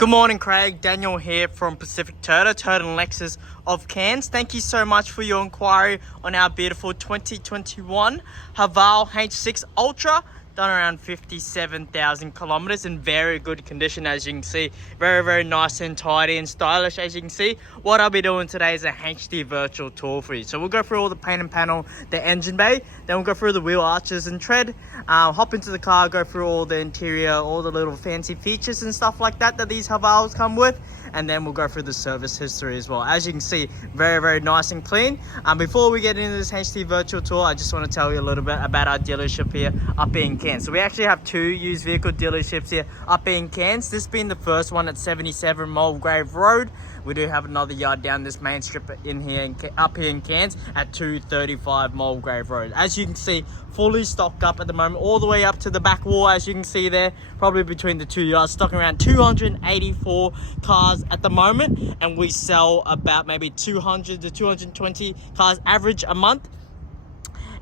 Good morning, Craig. Daniel here from Pacific Toyota and Lexus of Cairns. Thank you so much for your inquiry on our beautiful 2021 Haval H6 Ultra. Done around 57,000 kilometers in very good condition, as you can see. Very nice and tidy and stylish, as you can see. What I'll be doing today is a HD virtual tour for you. So we'll go through all the paint and panel, the engine bay, then we'll go through the wheel arches and tread, hop into the car, go through all the interior, all the little fancy features and stuff like that these Havals come with, and then we'll go through the service history as well. As you can see, very nice and clean. Before we get into this HD virtual tour, I just want to tell you a little bit about our dealership here up in Cairns. So we actually have two used vehicle dealerships here up in Cairns. This being the first one at 77 Mulgrave Road. We do have another yard down this main strip in here, up here in Cairns at 235 Mulgrave Road. As you can see, fully stocked up at the moment, all the way up to the back wall. As you can see there, probably between the two yards, stocking around 284 cars at the moment, and we sell about maybe 200 to 220 cars average a month.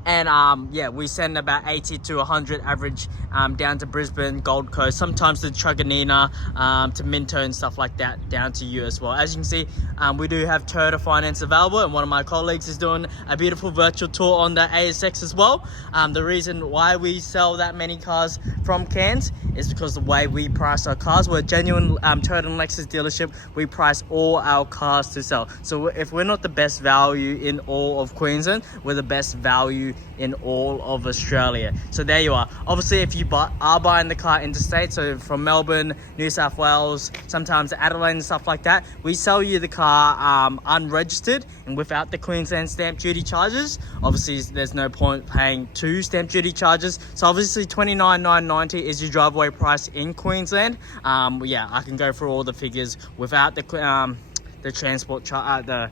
And yeah, we send about 80 to 100 average down to Brisbane, Gold Coast, sometimes to Truganina, to Minto and stuff like that, down to you as well. As you can see, we do have Toyota finance available, and one of my colleagues is doing a beautiful virtual tour on the ASX as well. The reason why we sell that many cars from Cairns is because the way we price our cars. We're a genuine Toyota and Lexus dealership. We price all our cars to sell. So if we're not the best value in all of Queensland, we're the best value in all of Australia. So there you are. Obviously, if you are buying the car interstate, so from Melbourne, New South Wales, sometimes Adelaide and stuff like that, we sell you the car unregistered and without the Queensland stamp duty charges. Obviously, there's no point paying 2 stamp duty charges. So obviously, $29,990 is your driveway price in Queensland. Yeah, I can go through all the figures without the transport charge,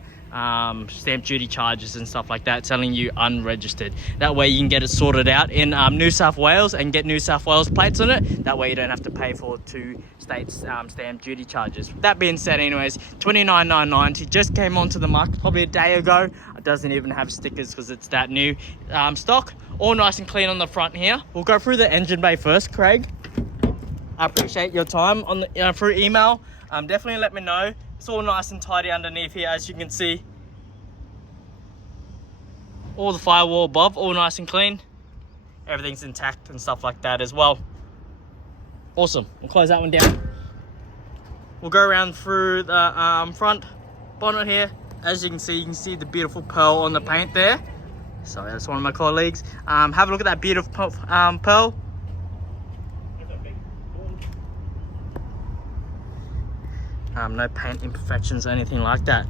stamp duty charges and stuff like that, selling you unregistered. That way you can get it sorted out in New South Wales and get New South Wales plates on it. That way you don't have to pay for 2 states stamp duty charges. That being said, anyways, $29,990 just came onto the market probably a day ago. It doesn't even have stickers because it's that new stock. All nice and clean on the front here. We'll go through the engine bay first, Craig. I appreciate your time on the, through email. Definitely let me know. It's all nice and tidy underneath here, as you can see. All the firewall above, all nice and clean. Everything's intact and stuff like that as well. Awesome. We'll close that one down. We'll go around through the front bonnet here. As you can see the beautiful pearl on the paint there. So that's one of my colleagues. Have a look at that beautiful pearl. No paint imperfections or anything like that.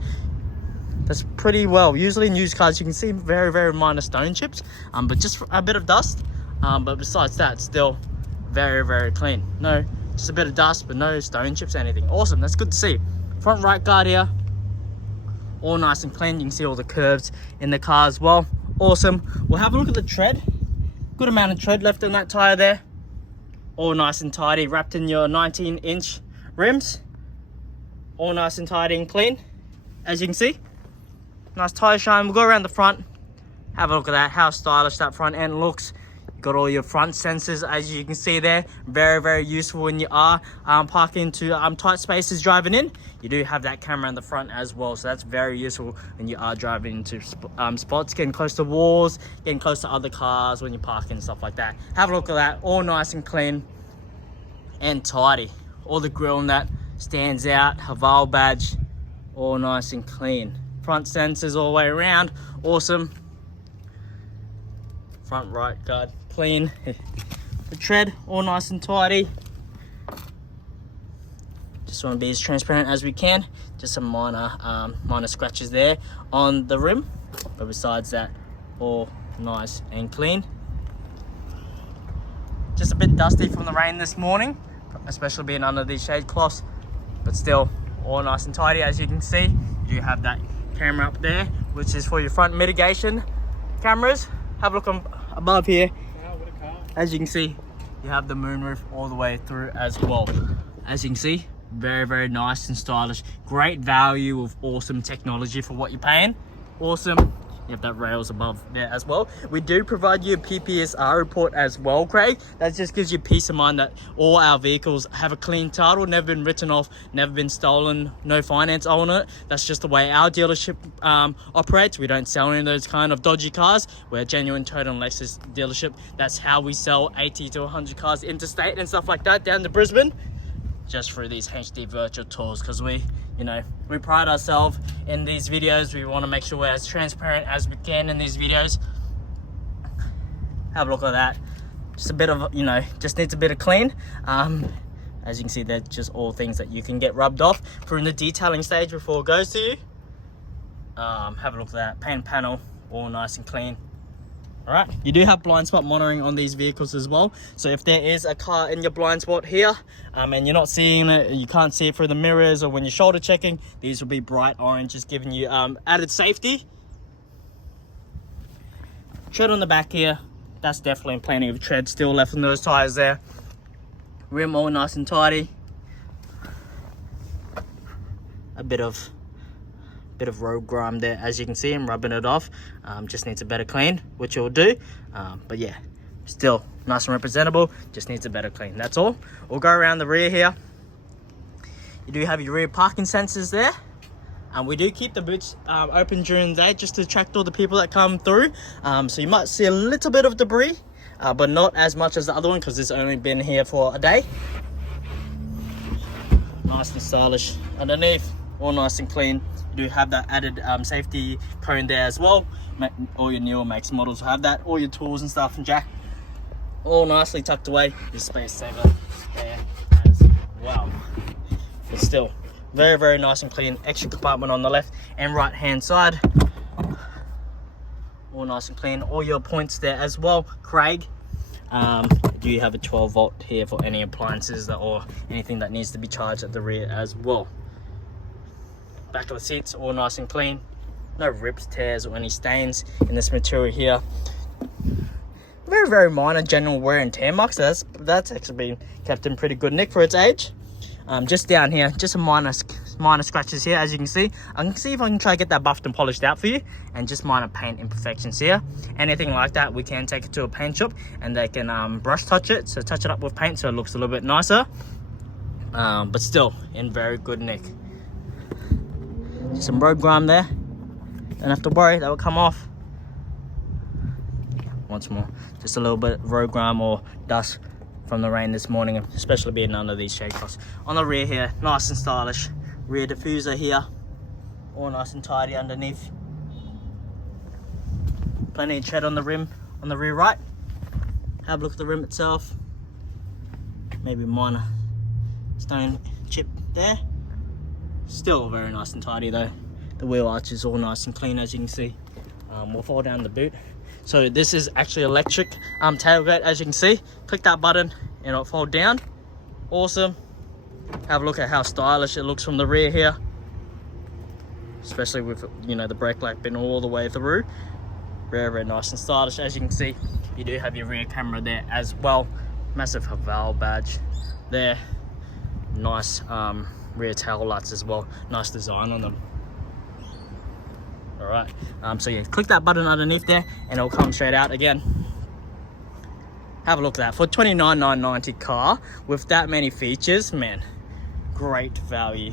That's pretty well. Usually in used cars you can see very minor stone chips, but just a bit of dust. But besides that, still very clean. No, just a bit of dust, but no stone chips or anything. Awesome, that's good to see. Front right guard here, all nice and clean. You can see all the curves in the car as well. Awesome. We'll have a look at the tread. Good amount of tread left on that tire there. All nice and tidy, wrapped in your 19-inch rims. All nice and tidy and clean, as you can see. Nice tire shine. We'll go around the front, have a look at that, how stylish that front end looks. You've got all your front sensors, as you can see there. Very useful when you are parking into tight spaces driving in. You do have that camera in the front as well, so that's very useful when you are driving into spots, getting close to walls, getting close to other cars when you're parking and stuff like that. Have a look at that, all nice and clean and tidy. All the grille and that stands out. Haval badge, all nice and clean. Front sensors all the way around, awesome. Front right guard clean. The tread all nice and tidy. Just want to be as transparent as we can. Just some minor scratches there on the rim, but besides that, all nice and clean. Just a bit dusty from the rain this morning, especially being under these shade cloths, but still all nice and tidy. As you can see, you have that camera up there, which is for your front mitigation cameras. Have a look on above here. As you can see, you have the moonroof all the way through as well. As you can see, very nice and stylish. Great value of awesome technology for what you're paying. Awesome. You have that rails above there as well. We do provide you a PPSR report as well, Craig. That just gives you peace of mind that all our vehicles have a clean title, never been written off, never been stolen, no finance on it. That's just the way our dealership operates. We don't sell any of those kind of dodgy cars. We're a genuine Toyota and Lexus dealership. That's how we sell 80 to 100 cars interstate and stuff like that down to Brisbane, just through these HD virtual tours, because we pride ourselves in these videos. We want to make sure we're as transparent as we can in these videos. Have a look at that. Just a bit of, just needs a bit of clean. As you can see, they're just all things that you can get rubbed off for in the detailing stage before it goes to you. Have a look at that. Paint panel, all nice and clean. All right, you do have blind spot monitoring on these vehicles as well. So if there is a car in your blind spot here, and you're not seeing it, you can't see it through the mirrors or when you're shoulder checking, these will be bright orange, just giving you added safety. Tread on the back here, that's definitely plenty of tread still left on those tires there. Rim all nice and tidy. A bit of road grime there, as you can see. I'm rubbing it off. Just needs a better clean, which it'll do. But yeah, still nice and representable, just needs a better clean, that's all. We'll go around the rear here. You do have your rear parking sensors there, and we do keep the boots open during the day just to attract all the people that come through. So you might see a little bit of debris, but not as much as the other one, because it's only been here for a day. Nice and stylish underneath, all nice and clean. You do have that added safety cone there as well. All your newer makes and models will have that. All your tools and stuff and jack, all nicely tucked away. Your space saver there as well. But still, very, very nice and clean. Extra compartment on the left and right hand side. All nice and clean. All your points there as well, Craig. Do you have a 12 volt here for any appliances or anything that needs to be charged at the rear as well. Back of the seats, all nice and clean. No rips, tears, or any stains in this material here. Very, very minor general wear and tear marks. That's actually been kept in pretty good nick for its age. Just down here, just some minor scratches here, as you can see. I can see if I can try to get that buffed and polished out for you, and just minor paint imperfections here. Anything like that, we can take it to a paint shop and they can brush touch it, so touch it up with paint so it looks a little bit nicer. But still in very good nick. Some road grime there, don't have to worry, that will come off. Once more, just a little bit of road grime or dust from the rain this morning, especially being under these shade cloths. On the rear here, nice and stylish. Rear diffuser here, all nice and tidy underneath. Plenty of tread on the rim on the rear right. Have a look at the rim itself. Maybe minor stone chip there. Still very nice and tidy though. The wheel arch is all nice and clean, as you can see. We'll fold down the boot. So this is actually electric tailgate, as you can see. Click that button and it'll fold down. Awesome. Have a look at how stylish it looks from the rear here, especially with the brake light been all the way through. Very, very nice and stylish. As you can see, you do have your rear camera there as well. Massive Haval badge there. Nice rear tail lights as well. Nice design on them. All right, so yeah, click that button underneath there and it'll come straight out again. Have a look at that. For $29,990 car with that many features, man, great value.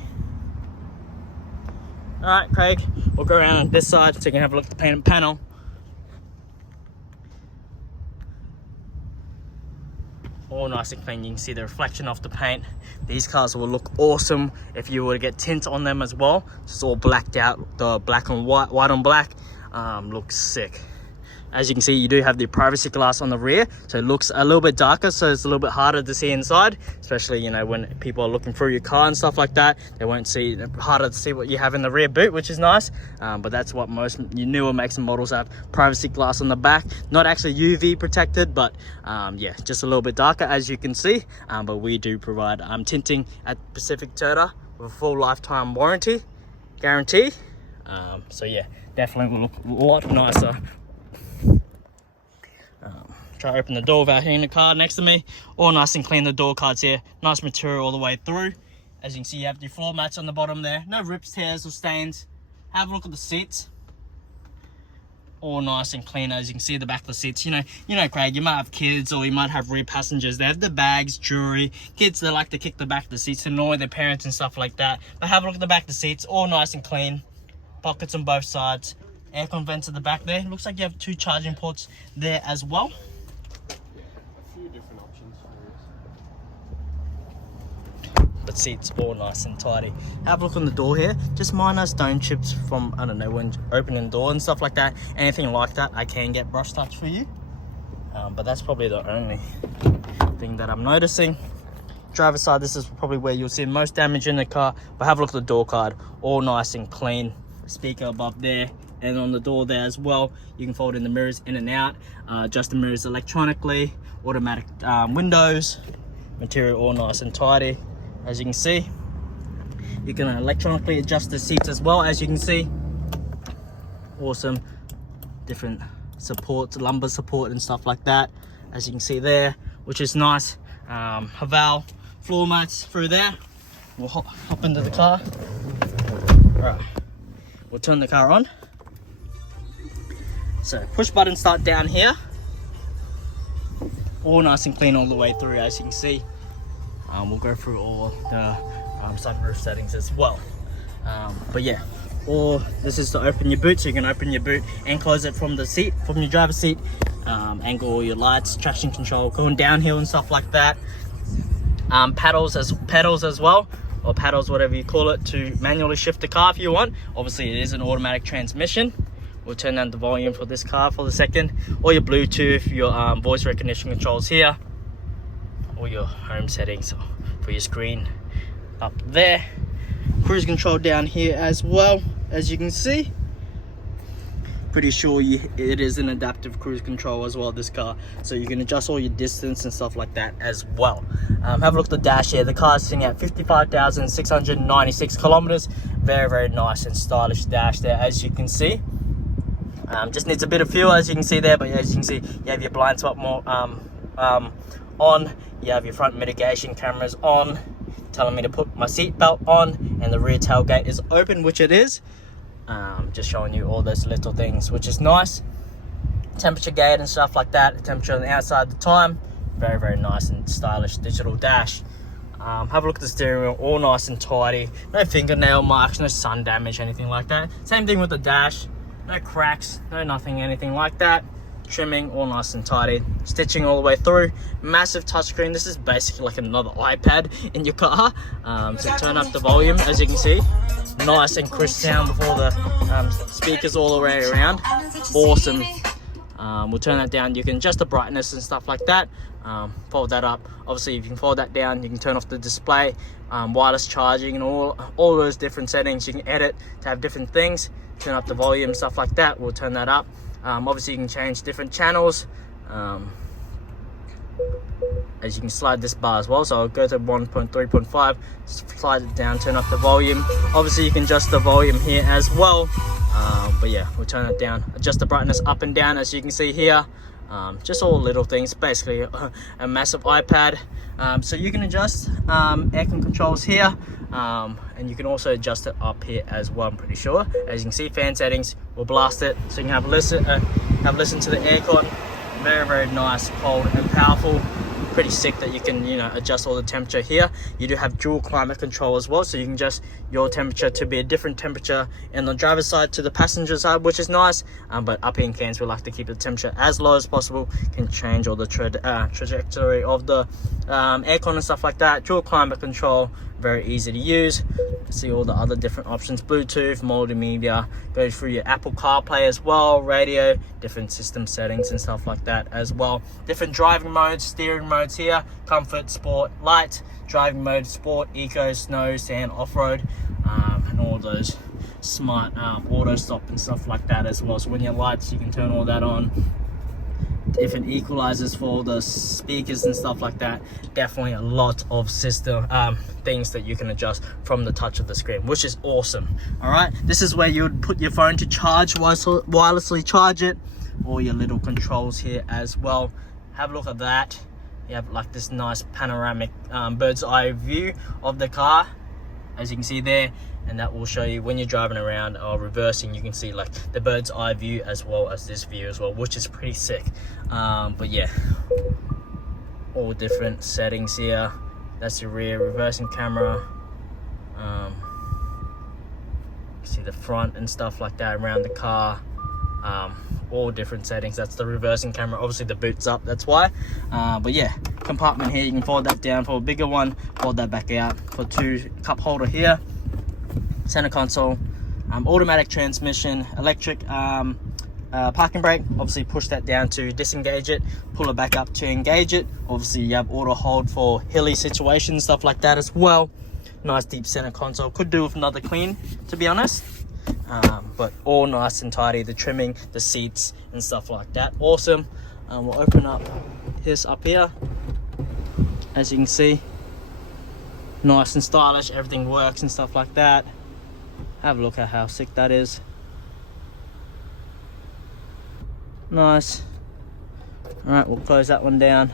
All right, Craig, we'll go around on this side so you can have a look at the paint panel. All nice and clean. You can see the reflection of the paint. These cars will look awesome if you were to get tint on them as well. Just all blacked out, the black and white on black. Looks sick. As you can see, you do have the privacy glass on the rear, so it looks a little bit darker, so it's a little bit harder to see inside, especially when people are looking through your car and stuff like that. They won't see, harder to see what you have in the rear boot, which is nice. But that's what most newer makes and models have, privacy glass on the back. Not actually UV protected, but yeah, just a little bit darker, as you can see. But we do provide tinting at Pacific Toyota with a full lifetime warranty guarantee. So yeah, definitely will look a lot nicer. Try to open the door without hitting the car next to me. All nice and clean, the door cards here. Nice material all the way through. As you can see, you have the floor mats on the bottom there. No rips, tears or stains. Have a look at the seats. all nice and clean. As you can see the back of the seats, you know Craig, you might have kids or you might have rear passengers. They have the bags, jewelry. Kids, they like to kick the back of the seats to annoy their parents and stuff like that. But have a look at the back of the seats, all nice and clean. Pockets on both sides. Aircon vents at the back there. Looks like you have 2 charging ports there as well. Yeah, a few different options for you. But seats all nice and tidy. Have a look on the door here. Just minor stone chips from, I don't know, when opening the door and stuff like that. Anything like that, I can get brush touch for you. But that's probably the only thing that I'm noticing. Driver's side, this is probably where you'll see most damage in the car. But have a look at the door card. All nice and clean. Speaker above there. And on the door there as well, you can fold in the mirrors in and out, adjust the mirrors electronically, automatic windows, material all nice and tidy. As you can see, you can electronically adjust the seats as well. As you can see, awesome, different supports, lumbar support and stuff like that. As you can see there, which is nice. Haval floor mats through there. We'll hop into the car. Right, we'll turn the car on. So push button start down here. All nice and clean all the way through, as you can see. We'll go through all the sunroof settings as well. But yeah, this is to open your boot, so you can open your boot and close it from the seat, from your driver's seat. Angle all your lights, traction control, going downhill and stuff like that. Pedals as well, or paddles, whatever you call it, to manually shift the car if you want. Obviously it is an automatic transmission. We'll turn down the volume for this car for the second. Or your Bluetooth, your voice recognition controls here. Or your home settings for your screen up there. Cruise control down here as well, as you can see. Pretty sure it is an adaptive cruise control as well, this car. So you can adjust all your distance and stuff like that as well. Have a look at the dash here. The car is sitting at 55,696 kilometers. Very, very nice and stylish dash there, as you can see. Just needs a bit of fuel, as you can see there, but as you can see, you have your blind spot more on. You have your front mitigation cameras on, telling me to put my seat belt on, and the rear tailgate is open, which it is. Just showing you all those little things, which is nice. Temperature gauge and stuff like that. Temperature on the outside, the time. Very, very nice and stylish digital dash. Have a look at the steering wheel, all nice and tidy. No fingernail marks, no sun damage, anything like that. Same thing with the dash. No cracks, no nothing, anything like that. Trimming, all nice and tidy. Stitching all the way through. Massive touchscreen. This is basically like another iPad in your car. So turn up the volume, as you can see. Nice and crisp sound with all the speakers all the way around. Awesome. We'll turn that down. You can adjust the brightness and stuff like that. Fold that up. Obviously, if you can fold that down, you can turn off the display, wireless charging, and all those different settings. You can edit to have different things. Turn up the volume, stuff like that. We'll turn that up. Obviously, you can change different channels. As you can slide this bar as well, so I'll go to 1.3.5, slide it down, turn up the volume. Obviously, you can adjust the volume here as well. But yeah, we'll turn it down. Adjust the brightness up and down, as you can see here. Just all little things, basically a massive iPad. So you can adjust aircon controls here, and you can also adjust it up here as well, I'm pretty sure. As you can see, fan settings, we'll blast it so you can have a listen to the aircon. Very, very nice, cold and powerful. Pretty sick that you can, adjust all the temperature here. You do have dual climate control as well, so you can adjust your temperature to be a different temperature in the driver's side to the passenger side, which is nice. But up here in Cairns, we like to keep the temperature as low as possible. Can change all the trajectory of the aircon and stuff like that. Dual climate control, very easy to use. See all the other different options: Bluetooth, multimedia, go through your Apple CarPlay as well, radio, different system settings and stuff like that as well. Different driving modes, steering modes here: comfort, sport, light, driving mode, sport, eco, snow, sand, off-road, and all those smart auto stop and stuff like that as well. So when your lights, you can turn all that on. Different equalizers for all the speakers and stuff like that. Definitely a lot of system things that you can adjust from the touch of the screen, which is awesome. All right, this is where you would put your phone to charge, wirelessly charge it. All your little controls here as well. Have a look at that. You have like this nice panoramic bird's eye view of the car. as you can see there, and that will show you when you're driving around or reversing, you can see like the bird's eye view as well as this view as well, which is pretty sick. But yeah, all different settings here. That's your rear reversing camera. You see the front and stuff like that around the car. All different settings. That's the reversing camera. Obviously the boot's up, that's why. But yeah, compartment here, you can fold that down for a bigger one, fold that back out for 2 cup holder here. Center console, automatic transmission, electric parking brake. Obviously push that down to disengage it, pull it back up to engage it. Obviously you have auto hold for hilly situations, stuff like that as well. Nice deep center console. Could do with another clean, to be honest. But all nice and tidy. The trimming, the seats and stuff like that, awesome. We'll open up this up here. As you can see, nice and stylish, everything works and stuff like that. Have a look at how sick that is. Nice. Alright, we'll close that one down.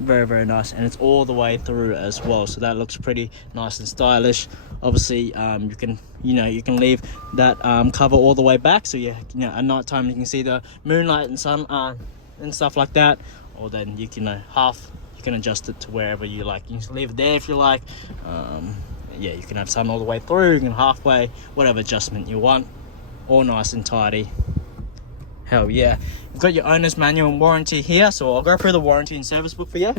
Very, very nice, and it's all the way through as well, so that looks pretty nice and stylish. Obviously you can leave that cover all the way back, so at night time you can see the moonlight and sun and stuff like that. Or then you can you can adjust it to wherever you like. You can leave it there if you like. Yeah, you can have sun all the way through, you can halfway, whatever adjustment you want. All nice and tidy. Hell yeah. You've got your owner's manual and warranty here, so I'll go through the warranty and service book for you.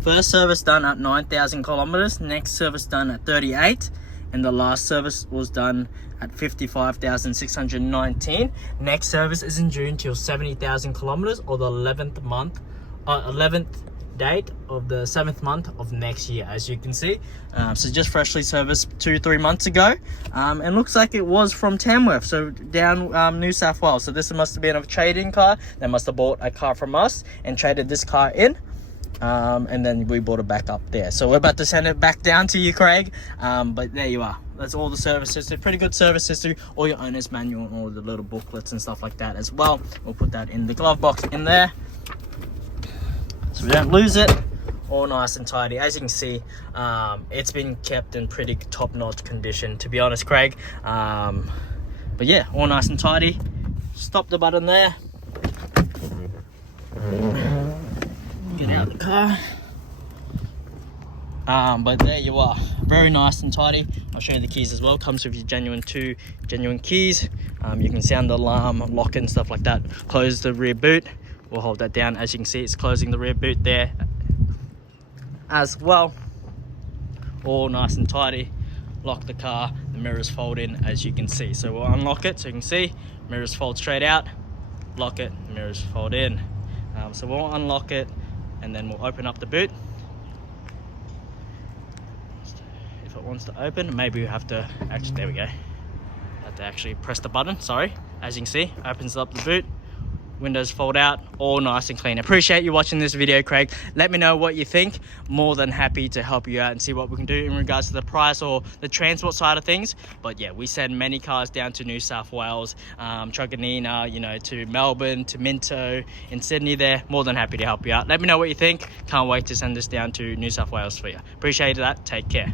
First service done at 9,000 kilometers, next service done at 38, and the last service was done at 55,619. Next service is in June till 70,000 kilometers, or the 11th date of the 7th month of next year, as you can see. So just freshly serviced 2-3 months ago, and looks like it was from Tamworth, so down New South Wales. So this must have been a trade-in car. They must have bought a car from us and traded this car in, and then we brought it back up there. So we're about to send it back down to you, Craig. But there you are. That's all the service history. Pretty good service history. All your owner's manual and all the little booklets and stuff like that as well. We'll put that in the glove box in there, so we don't lose it. All nice and tidy. As you can see, it's been kept in pretty top-notch condition, to be honest, Craig. But yeah, all nice and tidy. Stop the button there. Get out of the car. But there you are, very nice and tidy. I'll show you the keys as well. Comes with your genuine keys. You can sound the alarm, lock and stuff like that. Close the rear boot. We'll hold that down. As you can see, it's closing the rear boot there as well. All nice and tidy. Lock the car, the mirrors fold in, as you can see. So we'll unlock it, so you can see mirrors fold straight out. Lock it, mirrors fold in. So we'll unlock it, and then we'll open up the boot. If it wants to open, maybe we have to actually, there we go, have to actually press the button. Sorry. As you can see, opens up the boot, windows fold out, all nice and clean. Appreciate you watching this video, Craig. Let me know what you think. More than happy to help you out and see what we can do in regards to the price or the transport side of things. But yeah, we send many cars down to New South Wales, Truganina, to Melbourne, to Minto, in Sydney there. More than happy to help you out. Let me know what you think. Can't wait to send this down to New South Wales for you. Appreciate that. Take care.